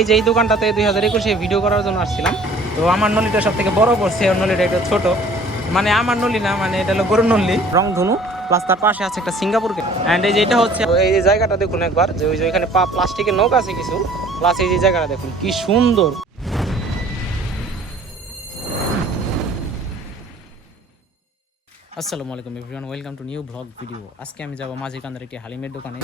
এই যে এই দোকানটাতে 2021-এ ভিডিও করার জন্য আসছিলাম। তো আমার নলিটা সব থেকে বড় পড়ছে, ওর নলিটা একটু ছোট, মানে আমার নলি না, মানে এটা হলো গরুর নলি, রংধনু। প্লাস তার পাশে আছে একটা সিঙ্গাপুরকে। অ্যান্ড এই যে এটা হচ্ছে এই যে জায়গাটা দেখুন একবার, যে ওই যে ওইখানে প্লাস্টিকের নৌকা আছে কিছু, প্লাস এই যে জায়গাটা দেখুন কি সুন্দর। আসসালামু আলাইকুম everyone, welcome to new blog video. আজকে আমি যাব মাঝিকান্দার একটি হালিমের দোকানে।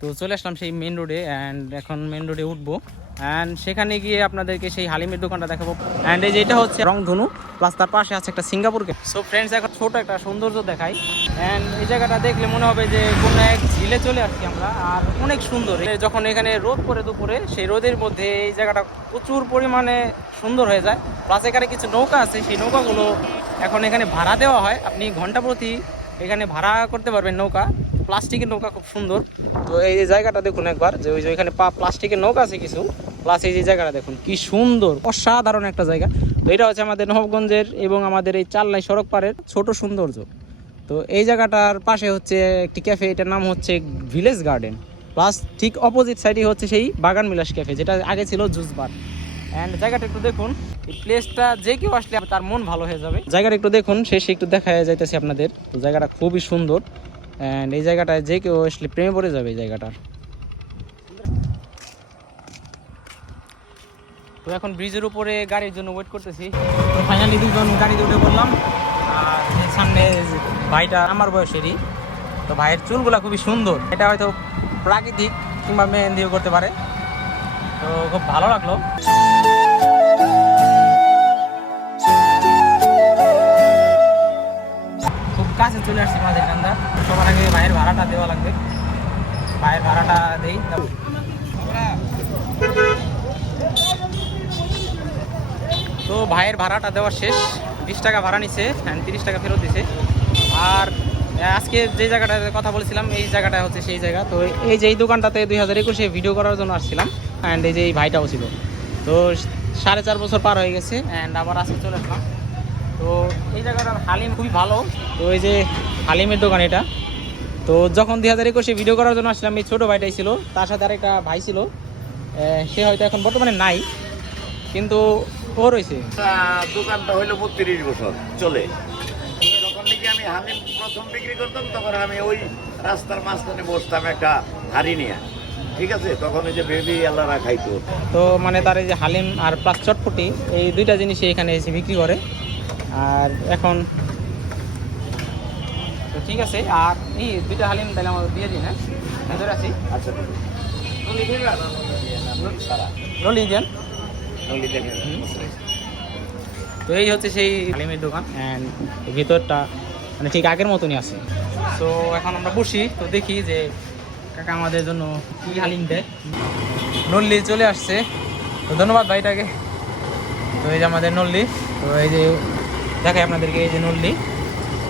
তো চলে আসলাম সেই মেন রোডে, অ্যান্ড এখন মেন রোডে উঠবো, অ্যান্ড সেখানে গিয়ে আপনাদেরকে সেই হালিমের দোকানটা দেখাবো। অ্যান্ড এই যে এটা হচ্ছে রংধনু, প্লাস তার পাশে আছে একটা সিঙ্গাপুরকে। সো ফ্রেন্ডস, এখন ছোট একটা সৌন্দর্য দেখাই। অ্যান্ড এই জায়গাটা দেখলে মনে হবে যে কোনো এক ঝিলে চলে আসছি আমরা, আর অনেক সুন্দর। যখন এখানে রোদ পড়ে দুপুরে, সেই রোদের মধ্যে এই জায়গাটা প্রচুর পরিমাণে সুন্দর হয়ে যায়। প্লাস এখানে কিছু নৌকা আছে, সেই নৌকাগুলো এখন এখানে ভাড়া দেওয়া হয়, আপনি ঘন্টা প্রতি এখানে ভাড়া করতে পারবেন নৌকা। প্লাস্টিকের নৌকা খুব সুন্দর। তো এই যে জায়গাটা দেখুন একবার, যে ওই যে ওইখানে প্লাস্টিকের নৌকা আছে কিছু, প্লাস এই যে জায়গাটা দেখুন কি সুন্দর, অসাধারণ একটা জায়গা। তো এটা হচ্ছে আমাদের নবাবগঞ্জের এবং আমাদের এই চাল্লাই সড়ক পাড়ের ছোট সৌন্দর্য। তো এই জায়গাটার পাশে হচ্ছে একটি ক্যাফে, এটার নাম হচ্ছে ভিলেজ গার্ডেন। প্লাস ঠিক অপোজিট সাইডে হচ্ছে সেই বাগান বিলাস ক্যাফে, যেটা আগে ছিল জুস বার। অ্যান্ড জায়গাটা একটু দেখুন, এই প্লেসটা যে কেউ আসলে তার মন ভালো হয়ে যাবে। জায়গাটা একটু দেখুন, শেষে একটু দেখা যাইতেছে আপনাদের। তো জায়গাটা খুবই সুন্দর, অ্যান্ড এই জায়গাটায় যে কেউ আসলে প্রেমে পড়ে যাবে এই জায়গাটার। তো এখন ব্রিজের উপরে গাড়ির জন্য ওয়েট করতেছি। তো ফাইনালি দুজন গাড়িতে উঠে বললাম। আর সামনে ভাইটা আমার বয়সেরই। তো ভাইয়ের চুলগুলা খুবই সুন্দর, এটা হয়তো প্রাকৃতিক কিংবা মেহেন্দিও করতে পারে। তো খুব ভালো লাগলো। খুব কাছে চলে আসছি মাঝিকান্দা। সবার আগে ভাইয়ের ভাড়াটা দেওয়া লাগবে, ভাইয়ের ভাড়াটা দেই। তো ভাইয়ের ভাড়াটা দেওয়া শেষ, 20 টাকা ভাড়া নিছে, 30 টাকা ফেরত দিছে। আর আজকে যে জায়গাটাতে কথা বলেছিলাম, এই জায়গাটা হচ্ছে সেই জায়গা। তো এই যে এই দোকানটাতে 2021-এ ভিডিও করার জন্য আসছিলাম, অ্যান্ড এই যে এই ভাইটাও ছিল। তো 4.5 বছর পার হয়ে গেছে, অ্যান্ড আবার আজকে চলে আসলাম। তো এই জায়গাটার হালিম খুবই ভালো। তো এই যে হালিমের দোকান এটা। তো যখন 2021-এ ভিডিও করার জন্য আসলাম, এই ছোটো ভাইটাই ছিল, তার সাথে আরেকটা ভাই ছিল। সে হয়তো এখন বর্তমানে নাই, কিন্তু ও রয়েছে। দোকানটা হইলো 32 বছর চলে। যখন নাকি আমি হালিম প্রথম বিক্রি করতাম, তখন আমি ওই রাস্তার মাঝখানে বসতাম একটা হাড়ি নিয়ে, ঠিক আছে? তখন ওই যে বেবি আল্লাহরা খাইতো। তো মানে তার এই যে হালিম আর প্লাস চটপটি, এই দুইটা জিনিসই এখানে এসে বিক্রি করে। আর এখন তো ঠিক আছে, আর এই দুইটা হালিম তাহলে আমাদের দিয়ে দিন। হ্যাঁ, ধরে আছি। আচ্ছা, রলি দেন। তো এই হচ্ছে সেই হালিমের দোকান, অ্যান্ড ভিতরটা মানে ঠিক আগের মতনই আছে। তো এখন আমরা বসি, তো দেখি যে কাকা আমাদের জন্য কী হালিম দেয়। নল্লি চলে আসছে, তো ধন্যবাদ ভাইটাকে। তো এই যে আমাদের নল্লি, তো এই যে দেখাই আপনাদেরকে, এই যে নল্লি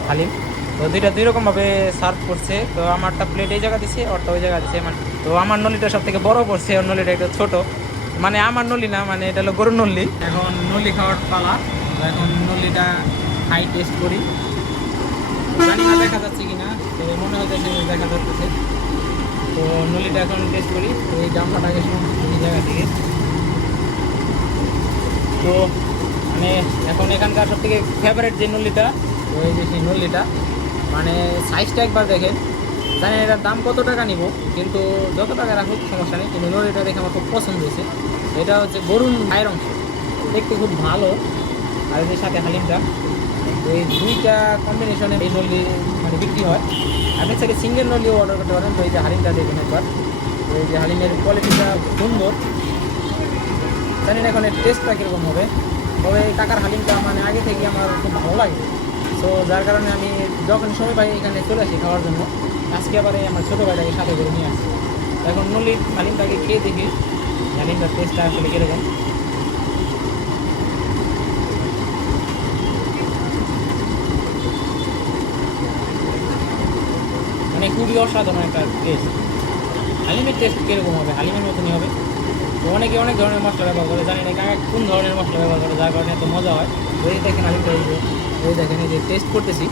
হালিম। তো দুইটা দুই রকমভাবে সার্ভ করছে। তো আমারটা প্লেট এই জায়গা দিছে, ওরটা ওই জায়গা দিছে। মানে তো আমার নলিটা সব থেকে বড় পড়ছে, ওর নলিটা একটু ছোট, মানে আমার নলি না, মানে এটা হলো গরুর নল্লি। এখন নলি খাওয়ার পালা। তো এখন নল্লিটা খাই, টেস্ট করি। জানি না দেখা যাচ্ছে কিনা, তো মনে হচ্ছে দেখা যাচ্ছে। তো নলিটা এখন টেস্ট করি। তো এই জামটাটাকে এই জায়গা থেকে। তো মানে এখন এখানকার সব থেকে ফেভারিট যে নল্লিটা, তো এই যে সেই নল্লিটা, মানে সাইজটা একবার দেখেন। জানি এটার দাম কত টাকা নিব, কিন্তু যত টাকা রাখুক সমস্যা নেই। কিন্তু নলিটা দেখে আমার খুব পছন্দ হয়েছে। এটা হচ্ছে গরুর গায়ের অংশ, দেখতে খুব ভালো। আর এর সাথে হালিমটা, তো এই দুইটা কম্বিনেশনে এই নলি মানে বিক্রি হয়। আপনি থেকে সিঙ্গেল নলিও অর্ডার করতে পারেন। তো এই যে হালিমটা দেখুন একবার, তো এই যে হালিমের কোয়ালিটিটা সুন্দর। জানি না এখন এর টেস্টটা কীরকম হবে, তবে কাকার হালিমটা মানে আগে থেকে আমার খুব ভালো লাগে। তো যার কারণে আমি যখন সময় পাই এখানে চলে আসি খাওয়ার জন্য। আজকে আবার আমার ছোটো ভাইটাকে সাথে করে নিয়ে আসি। এখন নল্লির হালিমটাকে খেয়ে দেখি হালিমটার টেস্টটা আসলে কীরকম। মানে খুবই অসাধারণ একটা টেস্ট। হালিমের টেস্ট কীরকম হবে? হালিমের মতনই হবে। তো অনেকে অনেক ধরনের মশলা ব্যবহার করে, জানি না কাকা কোন ধরনের মশলা ব্যবহার করে, যার কারণে এত মজা হয়। তো এই দেখেন আমি তো এই দেখেন এই যে টেস্ট করতেছি।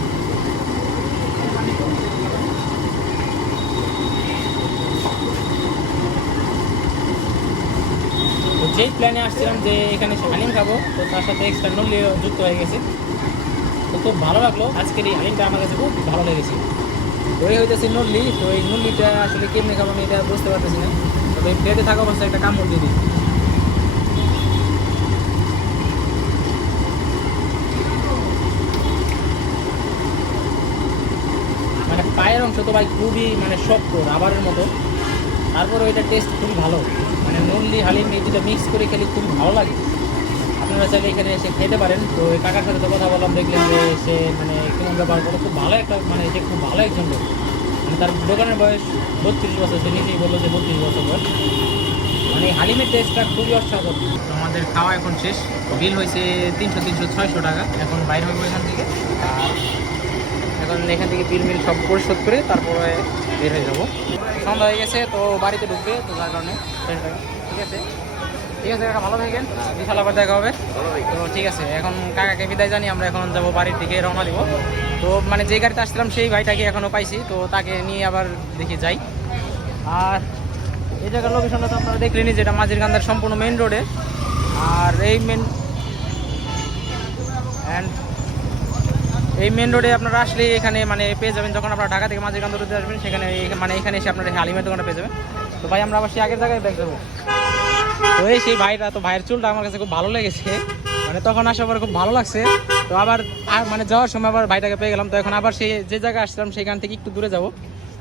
তো যেই প্ল্যানে আসছিলাম যে এখানে হালিম খাবো, তো তার সাথে এক্সট্রা নলি যুক্ত হয়ে গেছে। তো খুব ভালো লাগলো, আজকের এই হালিমটা আমার কাছে খুব ভালো লেগেছে। তো এই হইতেছে নল্লি। তো এই নল্লিটা আসলে কেমনি খাবো আমি এটা বুঝতে পারতেছি না, তবে প্লেটে থাকা অবস্থায় একটা কামড় দিয়ে দিই। মানে পায়ের অংশ তো ভাই খুবই মানে শক্ত রাবারের মতো, তারপরে ওইটা টেস্ট খুবই ভালো। মানে নল্লি হালিম এই দুটো মিক্স করে খেলে খুবই ভালো লাগে। আপনারা চাইলে এখানে এসে খেতে পারেন। তো এই কাকার সাথে তো কথা বললাম, দেখলেন যে সে মানে কেমন ব্যবহার করে, খুব ভালো একটা মানে যে খুব ভালো একজন লোক। মানে তার দোকানের বয়স 32 বছর, সে নিজেই বললো যে 32 বছর বয়স। মানে হালিমের টেস্টটা খুবই অসাধারণ। আমাদের খাওয়া এখন শেষ, বিল হয়েছে 300-600 টাকা। এখন বাইরে হইব এখান থেকে, আর এখন এখান থেকে বিল সব পরিশোধ করে তারপরে বের হয়ে যাবো। সন্ধ্যা হয়ে গেছে, তো বাড়িতে ঢুকবে, তো যার কারণে ঠিক আছে কাকা, ভালো থাকেন, বিশাল আবার দেখা হবে। তো ঠিক আছে, এখন কাকাকে বিদায় জানি, আমরা এখন যাবো বাড়ির দিকে রওনা দিব। তো মানে যে গাড়িতে আসছিলাম সেই ভাইটাকে এখনও পাইছি, তো তাকে নিয়ে আবার দেখি যাই। আর এই জায়গার লোকেশনটা তো আপনারা দেখলেনি, যেটা মাঝিরকান্দার সম্পূর্ণ মেন রোডে। আর এই মেন রোডে আপনারা আসলে এখানে মানে পেয়ে যাবেন, যখন আপনারা ঢাকা থেকে মাঝিরকান্দা রোডে আসবেন, সেখানে মানে এখানে এসে আপনারা হালিমের দোকানটা পেয়ে যাবেন। তো ভাই আমরা আবার সেই আগের জায়গায় ব্যাক যাবো। তো এই সেই ভাইটা, তো ভাইয়ের চুলটা আমার কাছে খুব ভালো লেগেছে, মানে তখন আসার পরে খুব ভালো লাগছে। তো আবার মানে যাওয়ার সময় আবার ভাইটাকে পেয়ে গেলাম। তো এখন আবার সেই যে জায়গায় আসলাম সেখান থেকে একটু দূরে যাব।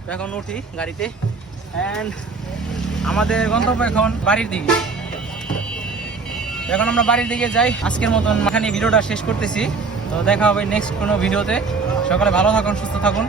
তো এখন উঠি গাড়িতে, অ্যান্ড আমাদের গন্তব্য এখন বাড়ির দিকে। এখন আমরা বাড়ির দিকে যাই। আজকের মতন এখানে ভিডিওটা শেষ করতেছি। তো দেখা হবে নেক্সট কোনো ভিডিওতে। সকালে ভালো থাকুন, সুস্থ থাকুন।